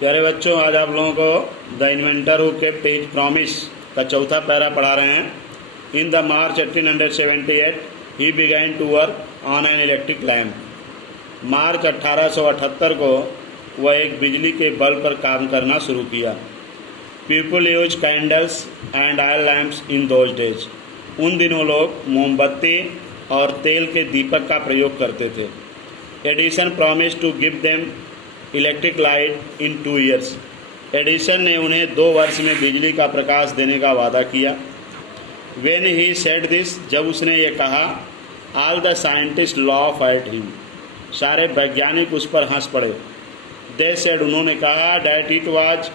प्यारे बच्चों, आज आप लोगों को the inventor who kept his promise का चौथा पैरा पढ़ा रहे हैं। In the March 1878 he began to work on an electric lamp. March 1878 को वह एक बिजली के बल्ब पर काम करना शुरू किया। People use candles and oil lamps in those days. उन दिनों लोग मोमबत्ती और तेल के दीपक का प्रयोग करते थे। Edison promise to give them electric light in 2 years। Edison ने उन्हें 2 वर्ष में बिजली का प्रकाश देने का वादा किया। वेन ही सेड दिस, जब उसने ये कहा, all the scientist loaf at him. सारे वैज्ञानिक उस पर हंस पड़े। दे सेड, उन्होंने कहा, डैट इट वाज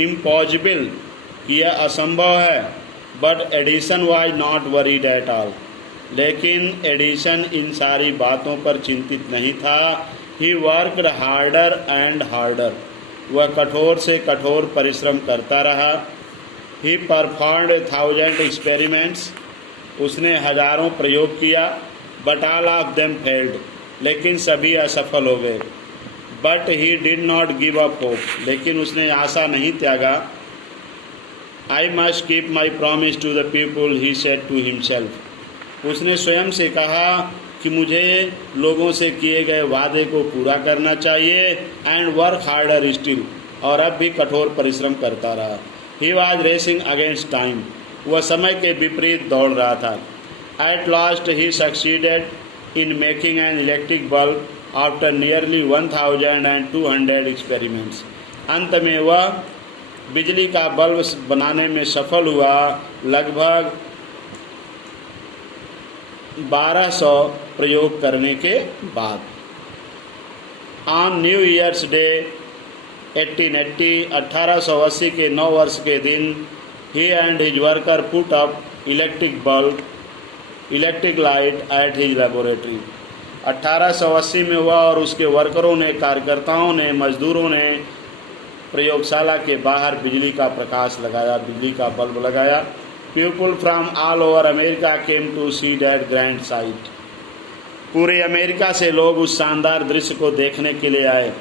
इम्पॉसिबल, कि यह असंभव है। But Edison was not worried at all. लेकिन एडिसन इन सारी बातों पर चिंतित नहीं था। He worked harder and harder. वह कठोर से कठोर परिश्रम करता रहा। He performed 1000 experiments. उसने हजारों प्रयोग किया। But all of them failed. लेकिन सभी असफल हो गए। But he did not give up hope. लेकिन उसने आशा नहीं त्यागा। I must keep my promise to the people, he said to himself. उसने स्वयं से कहा कि मुझे लोगों से किए गए वादे को पूरा करना चाहिए। And work harder still. और अब भी कठोर परिश्रम करता रहा। He was racing against time. वह समय के विपरीत दौड़ रहा था। At last he succeeded in making an electric bulb after nearly 1200 experiments. अंत में वह बिजली का बल्ब बनाने में सफल हुआ, लगभग 1200 प्रयोग करने के बाद। ऑन न्यू ईयर्स डे 1880, 1880 के 9 वर्ष के दिन, he and his worker put up electric light at his laboratory. 1880 में हुआ और उसके वर्करों ने, कार्यकर्ताओं ने, मजदूरों ने प्रयोगशाला के बाहर बिजली का प्रकाश लगाया, बिजली का बल्ब लगाया। People from all over America came to see that grand sight। पूरे अमेरिका से लोग उस शानदार दृश्य को देखने के लिए आए।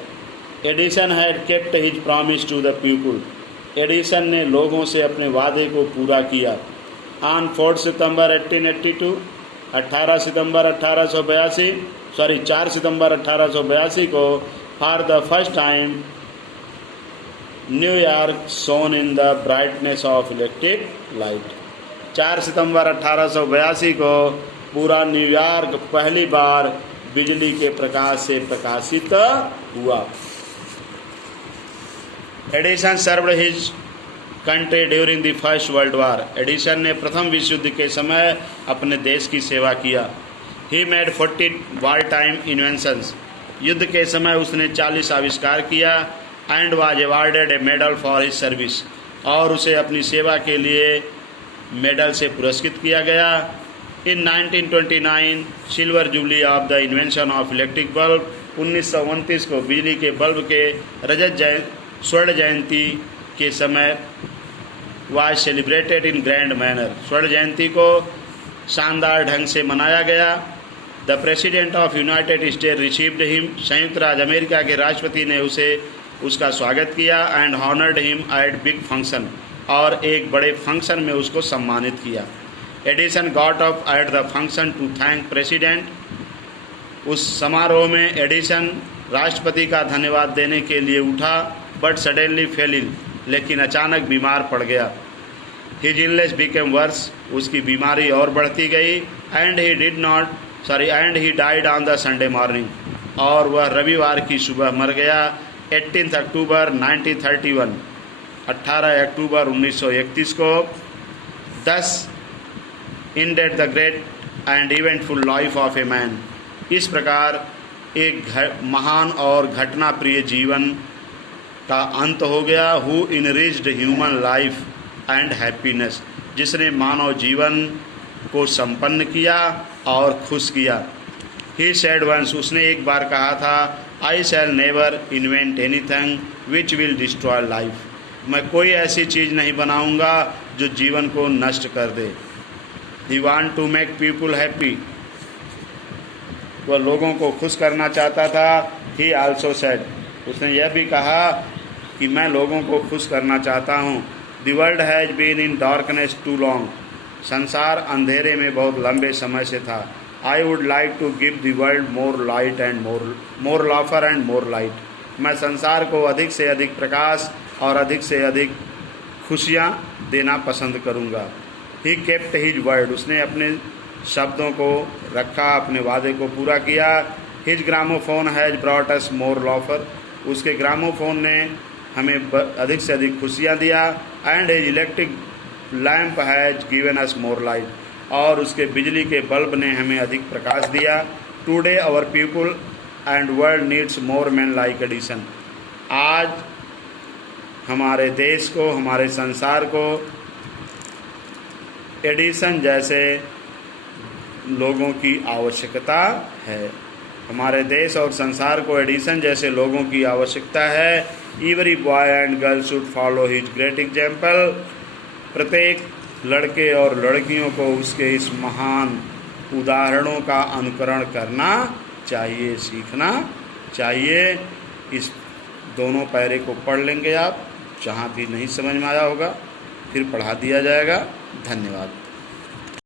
Edison had kept his promise to the people. Edison ने लोगों से अपने वादे को पूरा किया। ऑन 4 सितंबर 1882, 4 सितंबर 1882 को for the first time New York shown in the brightness of electric light. 4 सितंबर 1882 को पूरा न्यूयॉर्क पहली बार बिजली के प्रकाश से प्रकाशित हुआ। Edison served his country during the first world war. Edison ने प्रथम विश्व युद्ध के समय अपने देश की सेवा किया। He made 40 war time inventions. युद्ध के समय उसने 40 आविष्कार किया। And was awarded A medal for his service. और उसे अपनी सेवा के लिए मेडल से पुरस्कृत किया गया। इन 1929 silver jubilee of the invention of electric bulb. 1929 को बिजली के बल्ब के स्वर्ण जयंती के समय was celebrated in grand manner. स्वर्ण जयंती को शानदार ढंग से मनाया गया। The president of United State received him. संयुक्त राज्य अमेरिका के राष्ट्रपति ने उसका स्वागत किया। And honoured him at big function. और एक बड़े फंक्शन में उसको सम्मानित किया। Edison got up at the function to thank president. उस समारोह में एडिसन राष्ट्रपति का धन्यवाद देने के लिए उठा। But suddenly fell ill. लेकिन अचानक बीमार पड़ गया। His illness became worse. उसकी बीमारी और बढ़ती गई। And he died on the Sunday morning. और वह रविवार की सुबह मर गया। 18 अक्टूबर 1931, 18 अक्टूबर 1931 को। दस ended the great and eventful life of a man. इस प्रकार एक महान और घटना प्रिय जीवन का अंत हो गया। Who enriched human life and happiness. जिसने मानव जीवन को संपन्न किया और खुश किया। He said once. उसने एक बार कहा था, I shall never invent anything which will destroy life. मैं कोई ऐसी चीज़ नहीं बनाऊंगा जो जीवन को नष्ट कर दे। He want to make people happy. वह लोगों को खुश करना चाहता था। He also said. उसने यह भी कहा कि मैं लोगों को खुश करना चाहता हूँ। The world has been in darkness too long, संसार अंधेरे में बहुत लंबे समय से था। I would like to give the world more light and more laughter and more light. मैं संसार को अधिक से अधिक प्रकाश और अधिक से अधिक खुशियाँ देना पसंद करूँगा। ही केप्ट हिज वर्ड, उसने अपने शब्दों को रखा, अपने वादे को पूरा किया। His gramophone has brought us more laughter, उसके ग्रामोफोन ने हमें अधिक से अधिक खुशियाँ दिया। And his electric lamp has given us more light, और उसके बिजली के बल्ब ने हमें अधिक प्रकाश दिया। Today our people and world needs more man like Edison, आज हमारे देश को, हमारे संसार को एडिसन जैसे लोगों की आवश्यकता है। हमारे देश और संसार को एडिसन जैसे लोगों की आवश्यकता है। Every boy and girl should follow his great example, प्रत्येक लड़के और लड़कियों को उसके इस महान उदाहरणों का अनुकरण करना चाहिए, सीखना चाहिए। इस दोनों पैरे को पढ़ लेंगे आप, जहाँ भी नहीं समझ में आया होगा फिर पढ़ा दिया जाएगा। धन्यवाद।